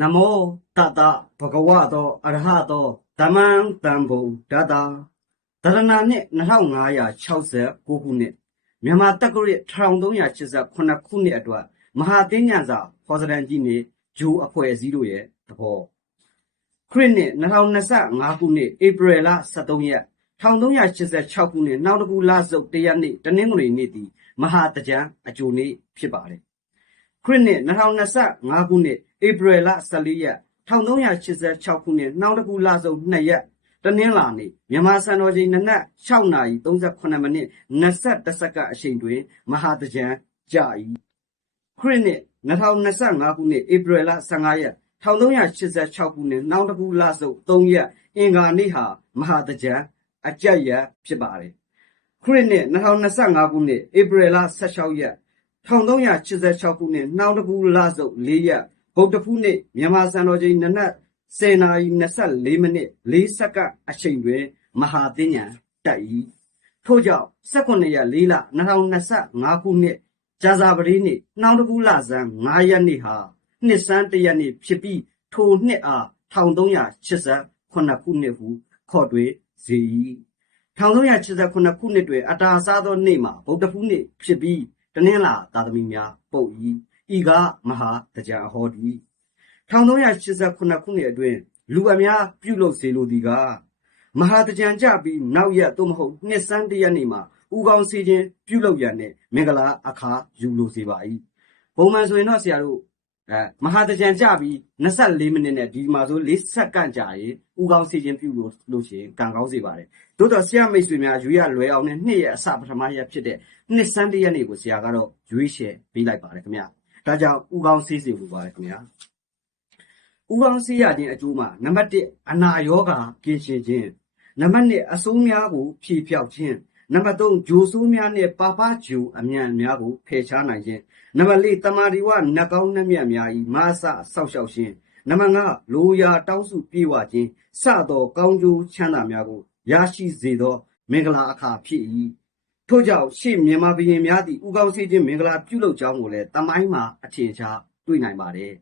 နမောတတဘဂဝတောအရဟတောဓမ္မံတံဗုဒ္ဓတာတရဏနှစ်2569ခုနှစ်မြန်မာတက္ကရာ1388ခုနှစ်အတွက်မဟာသင်္ညံစာဖော်စရန်ကြီးနေဂျိုးအဖွဲ့အစည်းတို့ရဲ့သဘောခရစ်နှစ်2025ခုနှစ်ဧပြီလ23ရက်1386ခုနှစ်နောက်တစ်ခုလစုပ်တရက်နေ့တနင်္ဂနွေနေ့သည်မဟာတကြံအကျိုးနေ့ဖြစ်ပါတယ်ခရစ်နှစ်2025ခုနှစ် ဧပြီလ14ရက်1386ခုနှစ်နောက်တစ်ခုလစုပ်2ရက်တနင်္လာနေ့မြန်မာစံတော်ချိန်နနက်6နာရီ38မိနစ်21စက္ကန့်အချိန်တွင် မဟာတကြံကြာ၏ခရစ်နှစ်2025ခုနှစ်ဧပြီလ15ရက်1386ခုနှစ်နောက်တစ်ခုလစုပ်3ရက်အင်္ဂါနေ့ဟာမဟာတကြံအကြက်ရက်ဖြစ်ပါတယ်ခရစ်နှစ်2025ခုနှစ်ဧပြီလ16ရက်1386ခုနှစ်နောက်တစ်ခုလစုပ်4ရက် ဗုဒ္ဓဖူးနေ့မြန်မာစံတော်ချိန်နနက်10နာရီ24မိနစ်4စက္ကန့်အချိန်တွင်မဟာသင်္ညာတက်၏ထို့ကြောင့်18ရက်4လ2025ခုနှစ်ဇာဇာပတိနေ့နောက်တစ်ခုလဆန်း9ရက်နေ့ဟာနှစ်ဆန်း1ရက်နေ့ဖြစ်ပြီးထိုနှစ်အား1388ခုနှစ်ဟုခေါ်တွင်စေ၏1388ခုနှစ်တွင်အတာစားသောနေ့မှာဗုဒ္ဓဖူးနေ့ဖြစ်ပြီးတနင်္လာသာသမီများပုတ်၏ ဤကမဟာတရားဟောသည်1388ခုနှစ်အတွင်းလူအများပြုလုပ်စေလိုသည်ကမဟာတကြံကြပြီးနောက်ရက်သို့မဟုတ်နှစ်ဆန်းတရက်နေ့မှာဥကောင်းစီခြင်းပြုလုပ်ရန်နဲ့မင်္ဂလာအခါယူလိုစေပါ၏ပုံမှန်ဆိုရင်တော့ဆရာတို့အဲမဟာတကြံကြပြီး24မိနစ်နဲ့ဒီမှာဆို4စက္ကန့်ကြာရင်ဥကောင်းစီခြင်းပြုလို့လို့ရှိရင်ကံကောင်းစေပါတယ်သို့တော့ဆရာမိတ်ဆွေများရွေးရလွယ်အောင်နဲ့နှစ်ရက်အစပထမရက်ဖြစ်တဲ့နှစ်ဆန်းတရက်နေ့ကိုဆရာကတော့ရွေးချယ်ပေးလိုက်ပါတယ်ခင်ဗျ ဒါကြောင့်ဥကောင်းစီစေဖို့ပါတယ်ခင်ဗျာဥကောင်းစီရခြင်းအကျိုးမှာနံပါတ်1အနာရောဂါကင်းရှင်းခြင်းနံပါတ်2အဆိုးများကိုဖြေဖြောက်ခြင်းနံပါတ်3ဂျိုဆိုးများနဲ့ပါပဂျိုအမြန်များကိုဖယ်ရှားနိုင်ခြင်းနံပါတ်4တမာဒီဝနတ်ကောင်းနှမြတ်များဤမာစဆောက်ရှောက်ခြင်းနံပါတ်5လိုရာတောင်းစုပြေဝခြင်းစသောကောင်းကျိုးချမ်းသာများကိုရရှိစေသောမင်္ဂလာအခါဖြစ်၏ ထို့ကြောင့်ရှေ့မြန်မာဘုရင်များသည့်ဥကောင်းစေခြင်းမင်္ဂလာပြုလုပ်ကြောင်းကိုလည်းတမိုင်းမှာအထင်ရှားတွေ့နိုင်ပါတယ်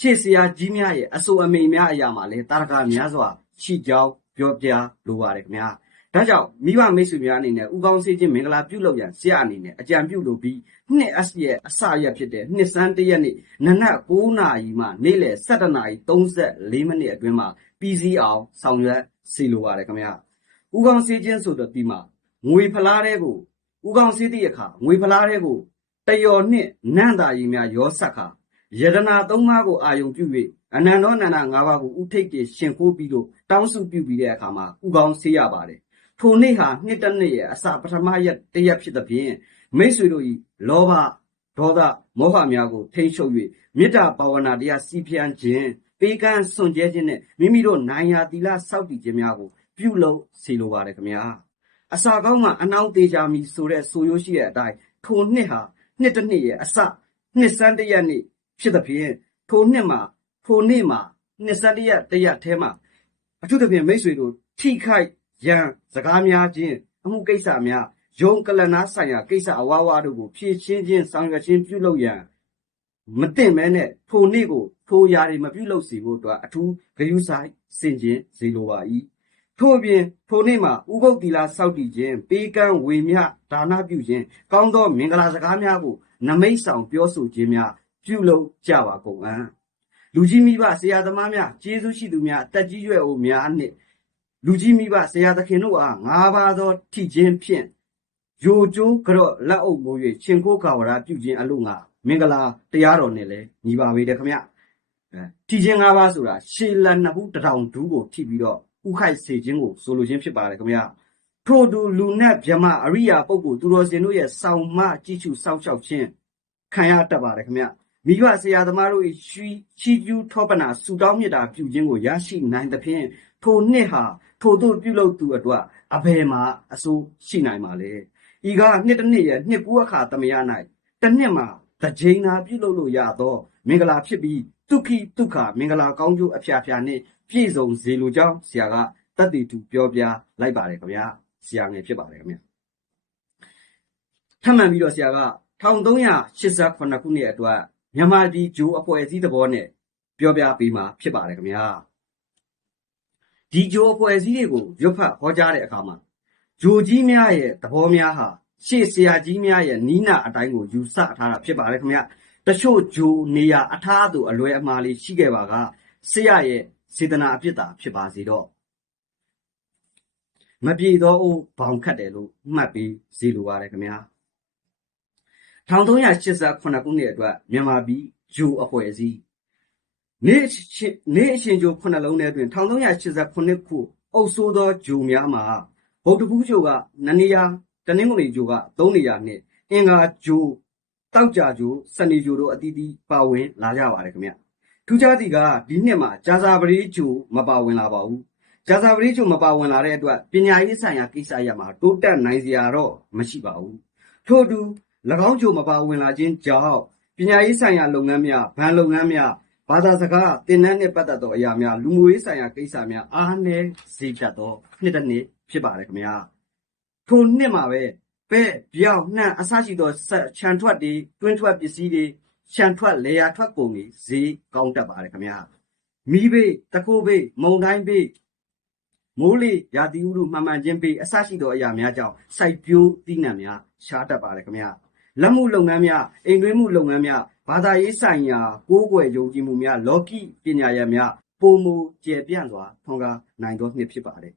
ရှေ့ဆရာကြီးများရဲ့အဆိုအမိန်များအရာမှာလည်းတာရကများစွာရှိကြောင်းပြောပြလိုပါတယ်ခင်ဗျာဒါကြောင့်မိဘမိတ်ဆွေများအနေနဲ့ဥကောင်းစေခြင်းမင်္ဂလာပြုလုပ်ရန်ဆရာအနေနဲ့အကြံပြုလိုပြီးနှစ်အစရဲ့အစရက်ဖြစ်တဲ့နှစ်စန်းတရက်နေ့နနက်9နာရီမှနေ့လယ်17နာရီ34မိနစ်အတွင်းမှာပြီးစီးအောင်ဆောင်ရွက်စီလိုပါတယ်ခင်ဗျာဥကောင်းစေခြင်းဆိုတော့ဒီမှာ ငွေဖလားတဲ့ကိုဥကောင်းစေးသည့်အခါငွေဖလားတဲ့ကိုတယော်နှင့်နန့်တာကြီးများရောဆက်ခါယတနာသုံးပါးကိုအာယုံပြု၍အနန္တောနန္ဒ၅ပါးကိုဥထိတ်တည်ရှင်ခိုးပြီးလို့တောင်းစုပြုပြီးတဲ့အခါမှာဥကောင်းစေးရပါတယ်ထိုနေ့ဟာနှစ်တစ်နှစ်ရဲ့အစပထမရက်တရက်ဖြစ်သဖြင့်မိတ်ဆွေတို့၏လောဘဒေါသမောဟများကိုထိန်းချုပ်၍မေတ္တာဘာဝနာတရားစီးပြန်းခြင်းပေးကမ်းစွန့်ကြဲခြင်းနဲ့မိမိတို့နိုင်ရာသီလစောင့်တည်ခြင်းများကိုပြုလုပ်စေလိုပါတယ်ခင်ဗျာ အစာကောင်းမှအနှောင်းသေးကြမီဆိုတဲ့ဆိုရိုးရှိတဲ့အတိုင်းထိုနှစ်ဟာနှစ်တစ်နှစ်ရဲ့အစနှစ်စန်းတရက်နေ့ဖြစ်သဖြင့်ထိုနှစ်မှာထိုနေ့မှာနှစ်စန်းတရက်တရက်ထဲမှာအထူးသဖြင့်မိတ်ဆွေတို့ထိခိုက်ရန်စကားများခြင်းအမှုကိစ္စများယုံကလနာဆိုင်ရာကိစ္စအဝါဝါတို့ကိုဖြည့်ချင်းချင်းဆောင်ရွက်ချင်းပြုလုပ်ရန်မတင်မဲနဲ့ထိုနေ့ကိုထိုရာတွေမပြုလုပ်စီဖို့အတွက်အထူးဂရုစိုက်စင်ကျင်စေလိုပါ၏ ထို့အပြင်ထိုနေ့မှာဥပုပ်တီလာစောက်တည်ခြင်းပေးကမ်းဝေမျှဒါနပြုခြင်းကောင်းသောမင်္ဂလာစကားများကိုနမိတ်ဆောင်ပြောဆိုခြင်းများပြုလုပ်ကြပါကုန်အံ့လူကြီးမိဘဆရာသမားများကျေးဇူးရှိသူများအသက်ကြီးရွယ်အိုများနှင့်လူကြီးမိဘဆရာသခင်တို့အားငါးပါးသောထိခြင်းဖြင့်ယိုကျိုးကြော့လက်အုပ်မိုး၍ရှင်ခိုးကာဝရပြုခြင်းအလို့ငါမင်္ဂလာတရားတော်နဲ့လည်းညီပါပေတယ်ခမအဲထိခြင်းငါးပါးဆိုတာရှေလနှစ်ဘူးတထောင်ဒူးကိုထိပြီးတော့ ဥခိုက်စေခြင်းကိုဆိုလိုခြင်းဖြစ်ပါတယ်ခင်ဗျာထို့သူလူနဲ့ဗြဟ္မအရိယာပုဂ္ဂိုလ်သူတော်စင်တို့ရဲ့စောင့်မကြည့်ရှုစောင့်ရှောက်ခြင်းခံရတတ်ပါတယ်ခင်ဗျာမိဘဆရာသမားတို့၏ချီချီကျူးထောပနာဆူတောင်းမြတ်တာပြုခြင်းကိုရရှိနိုင်သဖြင့်ထိုနှစ်ဟာထိုတို့ပြုလုပ်သူအတွက်အဘယ်မှာအစိုးရှိနိုင်ပါလဲဤကနှစ်တစ်နှစ်ရဲ့နှစ်ကူအခါတမယ၌တစ်နှစ်မှာတစ်ကြိမ်သာပြုလုပ်လို့ရသော မင်္ဂလာဖြစ်ပြီးဒုက္ခိဒုက္ခမင်္ဂလာကောင်းကျိုးအဖျားဖျားနှင့် ပြည့်စုံစေလိုကြောင်းဆရာကတတ်တည်သူပြောပြလိုက်ပါတယ်ခင်ဗျာဆရာငယ်ဖြစ်ပါတယ်ခင်ဗျာထပ်မံပြီးတော့ဆရာက1388ခုနှစ်အတွက်မြန်မာပြည်ဂျိုးအဖွဲ့အစည်းသဘောနဲ့ပြောပြပေးမှာဖြစ်ပါတယ်ခင်ဗျာဒီဂျိုအဖွဲ့အစည်းတွေကိုရွတ်ဖတ်ဟောကြားတဲ့အခါမှာဂျိုကြီးများရဲ့သဘောများဟာရှေ့ဆရာကြီးများရဲ့နီးနာအတိုင်းကိုယူဆထားတာဖြစ်ပါတယ်ခင်ဗျတချို့ဂျိုနေရာအထားသူအလွယ်အမှားလေးရှိခဲ့ပါကဆရာရဲ့ စေတနာအပြစ်တာဖြစ်ပါစေတော့မပြေတော့အိုးဘောင်ခတ်တယ်လို့မှတ်ပြီးစီလိုပါတယ်ခင်ဗျာ1388ခုနှစ်အတွက်မြန်မာပြည်ဂျိုအဖွဲ့အစည်းနေ့ရှင်နေ့အရှင်ဂျိုခုနှစ်လုံးထဲတွင်1388ခုအုပ်ဆိုးသောဂျိုများမှာဗုဒ္ဓဘူးဂျိုက2နေရာတနင်္ဂနွေဂျိုက3နေရာနဲ့အင်္ဂါဂျိုတောက်ကြဂျိုစနေဂျိုတို့အတီးတီးပါဝင်လာကြပါတယ်ခင်ဗျ ထူးခြားသည်ကဒီနှစ်မှာဂျာဇာပရိဂျိုမပါဝင်လာပါဘူးဂျာဇာပရိဂျိုမပါဝင်လာတဲ့အတွက်ပညာရေးဆိုင်ရာကိစ္စရပ်မှာတိုးတက်နိုင်စရာတော့မရှိပါဘူးထို့အတူ၎င်းဂျိုမပါဝင်လာခြင်းကြောင့်ပညာရေးဆိုင်ရာလုပ်ငန်းများဗန်လုပ်ငန်းများဘာသာစကားသင်တန်းနဲ့ပတ်သက်သောအရာများလူမှုရေးဆိုင်ရာကိစ္စများအားနည်းစေတတ်သောနှစ်တစ်နှစ်ဖြစ်ပါတယ်ခင်ဗျာထိုနှစ်မှာပဲပဲ့ပြောင်းနှံ့အစရှိသောဆက်ခြံထွက်တွေတွင်းထွက်ပစ္စည်းတွေ ခြံထွက်လေယာထွက်ကုန်တွေဈေးကောင်းတက်ပါတယ်ခင်ဗျာမီးဘေးတကိုးဘေးမုံတိုင်းဘေးမိုးလေရာသီဥတုမှန်မှန်ချင်းဘေးအစရှိသောအရာများကြောင့်စိုက်ပျိုးသီးနှံများရှားတတ်ပါတယ်ခင်ဗျာလက်မှုလုပ်ငန်းများအိမ်တွင်းမှုလုပ်ငန်းများဘာသာရေးဆိုင်ရာကိုးကွယ်ယုံကြည်မှုများလော်ကီပညာရပ်များပုံမူကျယ်ပြန့်စွာထွန်းကားနိုင်သောနှစ်ဖြစ်ပါတယ်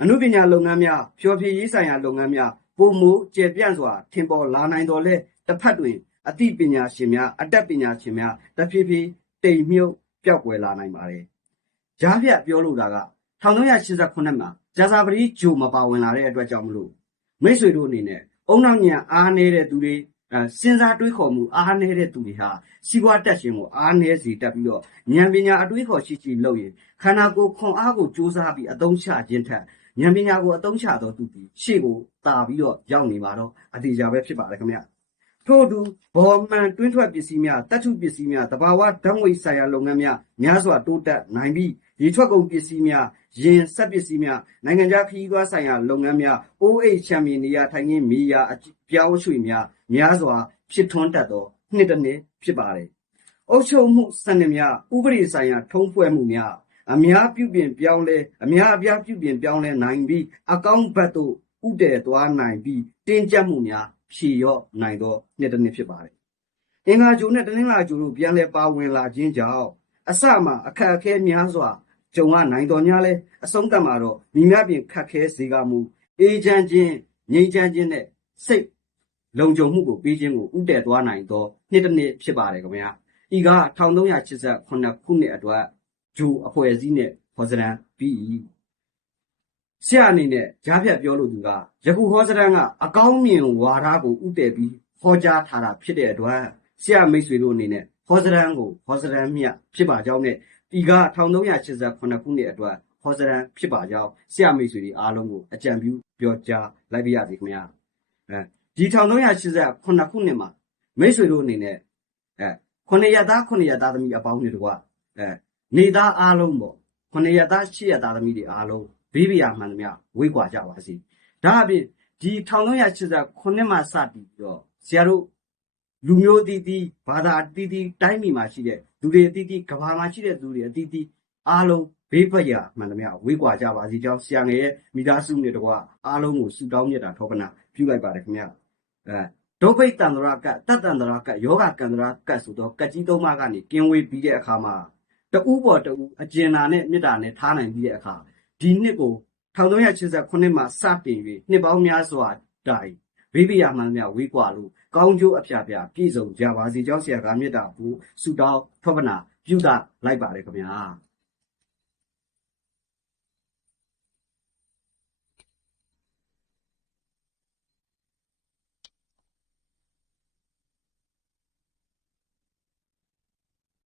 အမှုပညာလုပ်ငန်းများဖြော်ဖြေရေးဆိုင်ရာလုပ်ငန်းများပုံမူကျယ်ပြန့်စွာထင်ပေါ်လာနိုင်တော်လဲတစ်ဖက်တွင် အသိပညာရှင်များအတတ်ပညာရှင်များတဖြည်းဖြည်းတိမ်မြုပ်ပျောက်ကွယ်လာနိုင်ပါတယ်ကြားပြပြောလို့တာက1389မှာဂျာဇာပရီဂျိုမပါဝင်လာတဲ့အတွက်ကြောင့်မလို့မိတ်ဆွေတို့အနေနဲ့အုံနောက်ညံအားနေတဲ့သူတွေအဲစဉ်းစားတွေးခေါ်မှုအားနေတဲ့သူတွေဟာစီးပွားတက်ရှင်ကိုအားနေစေတတ်ပြီးတော့ဉာဏ်ပညာအတွေးခေါ်ရှိရှိလုပ်ရင်ခန္ဓာကိုယ်ခွန်အားကိုစူးစမ်းပြီးအသုံးချခြင်းထက်ဉာဏ်ပညာကိုအသုံးချတော့သူဒီရှေ့ကိုတာပြီးတော့ရောက်နေမှာတော့အတေချာပဲဖြစ်ပါတယ်ခင်ဗျ ထို့အတူဘော်မှန်တွင်းထွက်ပစ္စည်းများတတ်ထုပစ္စည်းများတဘာဝဓာတ်ငွေဆိုင်ရာလုပ်ငန်းများများစွာတိုးတက်နိုင်ပြီးရေထွက်ကုန်ပစ္စည်းများရင်ဆက်ပစ္စည်းများနိုင်ငံခြားခရီးသွားဆိုင်ရာလုပ်ငန်းများ OH ချန်ပီယံနေရာထိုင်ခင်းမီယာအပြောင်းရွှေ့များများစွာဖြစ်ထွန်းတတ်သောနှစ်တစ်နှစ်ဖြစ်ပါတယ်။အုပ်ချုပ်မှုစနစ်များဥပဒေဆိုင်ရာထုံးဖွဲ့မှုများအများပြုပြင်ပြောင်းလဲအများအပြားပြုပြင်ပြောင်းလဲနိုင်ပြီးအကောင့်ဘက်သို့ဥတည်သွားနိုင်ပြီးတင်းကျပ်မှုများ ဖြေရော့နိုင်သောနှစ်တစ်နှစ်ဖြစ်ပါတယ်။အင်္ဂါဂျိုနဲ့တနင်္လာဂျိုတို့ပြန်လည်ပါဝင်လာခြင်းကြောင့်အစမှအခက်အခဲများစွာကြုံရနိုင်တော်ညာလဲအဆုံးသတ်မှာတော့မိများပြင်ခက်ခဲစေကမူအေဂျင့်ချင်းငြိမ်းချမ်းခြင်းနဲ့စိတ်လုံခြုံမှုကိုပေးခြင်းကိုဥတည်သွားနိုင်သောနှစ်တစ်နှစ်ဖြစ်ပါတယ်ခင်ဗျာဤက1388ခုနှစ်အတွက်ဂျိုအဖွဲ့အစည်းနဲ့ဟောစရန်ပြီး ဆရာအနေနဲ့ကြားဖြတ်ပြောလို့သူကယခုဟောစရန်ကအကောင်းမြင်ဝါဒကိုဥတည်ပြီးဟောကြားထားတာဖြစ်တဲ့အတွက်ဆရာမိတ်ဆွေတို့အနေနဲ့ဟောစရန်ကိုဟောစရန်မြတ်ဖြစ်ပါကြောင်းနဲ့ဒီက1388ခုနှစ်အတွက်ဟောစရန်ဖြစ်ပါကြောင်းဆရာမိတ်ဆွေတွေအားလုံးကိုအကြံပြုပြောကြားလိုက်ပါရစေခင်ဗျာအဲဒီ1388ခုနှစ်မှာမိတ်ဆွေတို့အနေနဲ့အဲခုနှစ်ရသားခုနှစ်ရသားသမီးအပေါင်းတွေတကွအဲနေသားအားလုံးပေါ့ခုနှစ်ရသားရှစ်ရသားသမီးတွေအားလုံး ဘေးပြာမှန်သမျှဝေးကွာကြပါစေဒါအပြင်ဒီ1388ခုနှစ်မှာစတည်ပြီးတော့ဆရာတို့လူမျိုးတီးတီးဘာသာတီးတီးတိုင်းပြည်မှာရှိတဲ့လူတွေအတီးတီးကဘာမှာရှိတဲ့လူတွေအတီးတီးအားလုံးဘေးပရမှန်သမျှဝေးကွာကြပါစေကြောင်းဆရာငယ်ရဲ့မိသားစုနဲ့တကွအားလုံးကိုဆုတောင်းမြတ်တာထောပနာပြုလိုက်ပါတယ်ခင်ဗျာအဲဒုဗိတ်တန္တရာကတတ်တန္တရာကယောဂကန္တရာကဆိုတော့ကကြီးသုံးပါးကနေကင်းဝေးပြီးတဲ့အခါမှာတူပေါ်တူအကျဉ်းနာနဲ့မေတ္တာနဲ့ထားနိုင်ပြီးတဲ့အခါ ဒီနှစ်ကို1389မှာစတင်၍နှစ်ပေါင်းများစွာတိုင်ဘေးပြာမှန်များဝေးကွာလို့ကောင်းကျိုးအဖျားဖျားပြည့်စုံကြပါစေကြောင်းဆရာကမေတ္တာဘူးဆုတောင်းထောပနာပြုတာလိုက်ပါတယ်ခင်ဗျာ